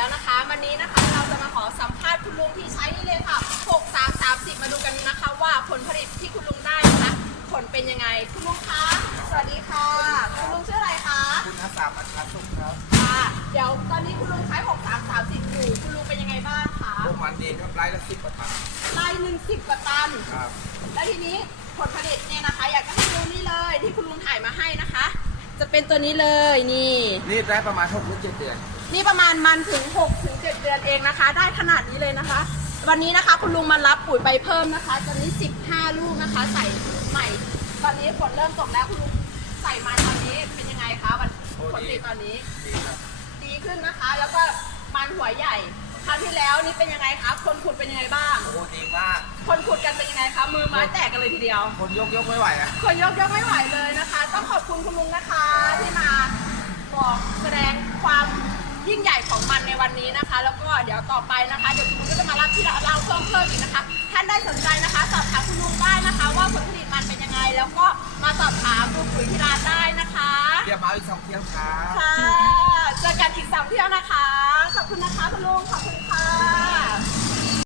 อีกแล้วนะคะ วันนี้นะคะเราจะมาขอสัมภาษณ์คุณลุงที่ใช้นี่เลยค่ะ 6330 มาดูกันนะคะว่าผลผลิตที่คุณลุงได้นะคะผลเป็นยังไง คุณลุงคะ สวัสดีค่ะ คุณลุงชื่ออะไรคะคุณทัศามอัชาสุขครับค่ะ เดี๋ยวตอนนี้คุณลุงใช้ 6330 อยู่ คุณลุงเป็นยังไงบ้างคะพวกมันดีครับไร้ละสิบกว่าตันลายหนึ่งสิบกว่าตัน ครับ แล้วทีนี้ผลผลิตเนี่ยนะคะ อยากจะให้ดูนี่ จะเป็นตัวนี้เลยนี่ นี่ได้ประมาณหกหรือเจ็ดเดือน นี่ประมาณมันถึง6ถึง7เดือนเองนะคะ ได้ขนาดนี้เลยนะคะ วันนี้นะคะคุณลุงมารับปุ๋ยไปเพิ่มนะคะตอนนี้ 15 ลูกนะคะ ใส่ใหม่ ตอนนี้ฝนเริ่มตกแล้วคุณลุงใส่มันตอนนี้เป็นยังไงคะวันโอ้ผลผลิตตอนนี้ ดีครับ ดีขึ้นนะคะ แล้วก็มันหัวใหญ่คราวที่แล้วนี่เป็นยังไงคะคนขุดเป็นยังไงบ้าง โอ้โหดีมาก คนขุดกัน มือไม้แตกกันเลยทีเดียว คนยกยกไม่ไหวอะคนยกยกไม่ไหวเลยนะคะ ต้องขอบคุณคุณลุงนะคะที่มาบอกแสดงความยิ่งใหญ่ของมันในวันนี้นะคะ แล้วก็เดี๋ยวต่อไปนะคะเดี๋ยวคุณลุงก็จะมารับที่เราเพิ่มเพิ่มอีกนะคะ ท่านได้สนใจนะคะสอบถามคุณลุงได้นะคะ ว่าผลผลิตมันเป็นยังไง แล้วก็มาสอบถามดูปุ๋ยที่ร้านได้นะคะเที่ยวมาอีกสองเที่ยวครับค่ะเจอกันอีกสามเที่ยวนะคะขอบคุณนะคะคุณลุงขอบคุณค่ะ